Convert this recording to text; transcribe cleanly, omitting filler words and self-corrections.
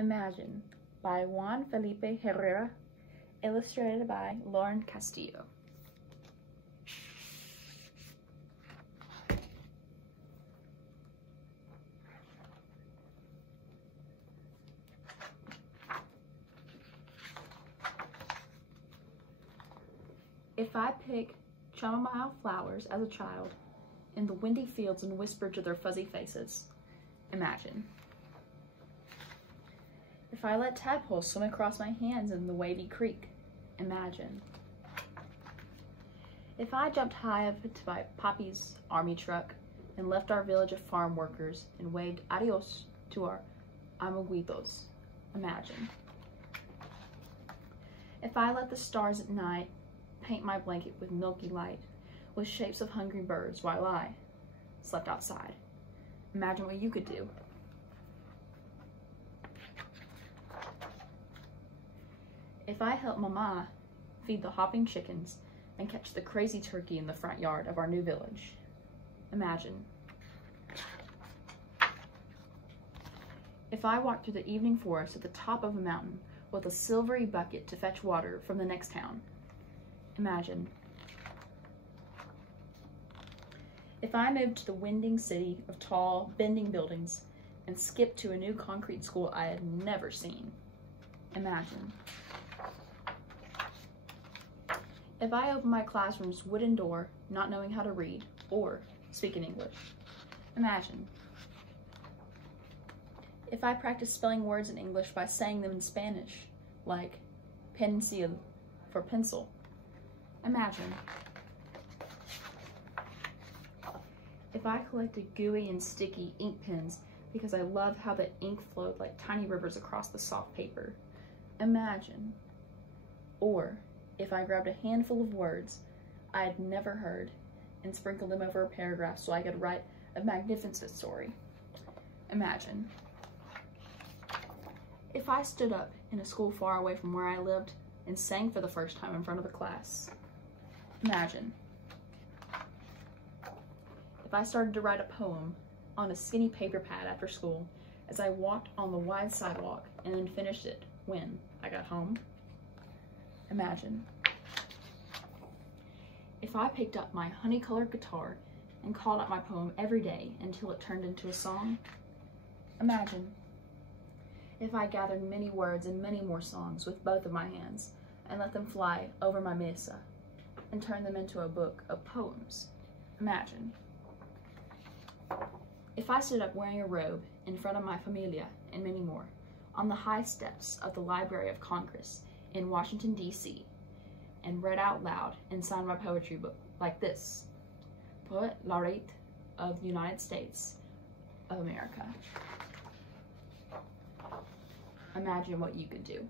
Imagine by Juan Felipe Herrera, illustrated by Lauren Castillo. If I picked chamomile flowers as a child in the windy fields and whispered to their fuzzy faces, imagine. If I let tadpoles swim across my hands in the wavy creek, imagine. If I jumped high up into my Papi's army truck and left our village of farm workers and waved adios to our amiguitos, imagine. If I let the stars at night paint my blanket with milky light, with shapes of hungry birds while I slept outside, imagine what you could do. If I helped Mama feed the hopping chickens and catch the crazy turkey in the front yard of our new village, imagine. If I walked through the evening forest at the top of a mountain with a silvery bucket to fetch water from the next town, imagine. If I moved to the winding city of tall, bending buildings and skipped to a new concrete school I had never seen, imagine. If I opened my classroom's wooden door, not knowing how to read or speak in English, imagine. If I practiced spelling words in English by saying them in Spanish, like pencil for pencil, imagine. If I collected gooey and sticky ink pens because I loved how the ink flowed like tiny rivers across the soft paper, imagine. Or if I grabbed a handful of words I had never heard and sprinkled them over a paragraph so I could write a magnificent story, imagine. If I stood up in a school far away from where I lived and sang for the first time in front of a class, imagine. If I started to write a poem on a skinny paper pad after school as I walked on the wide sidewalk and then finished it when I got home, imagine. If I picked up my honey-colored guitar and called out my poem every day until it turned into a song, imagine. If I gathered many words and many more songs with both of my hands and let them fly over my mesa and turn them into a book of poems, imagine. If I stood up wearing a robe in front of my familia and many more on the high steps of the Library of Congress in Washington, D.C., and read out loud and signed my poetry book like this: Poet Laureate of the United States of America. Imagine what you could do.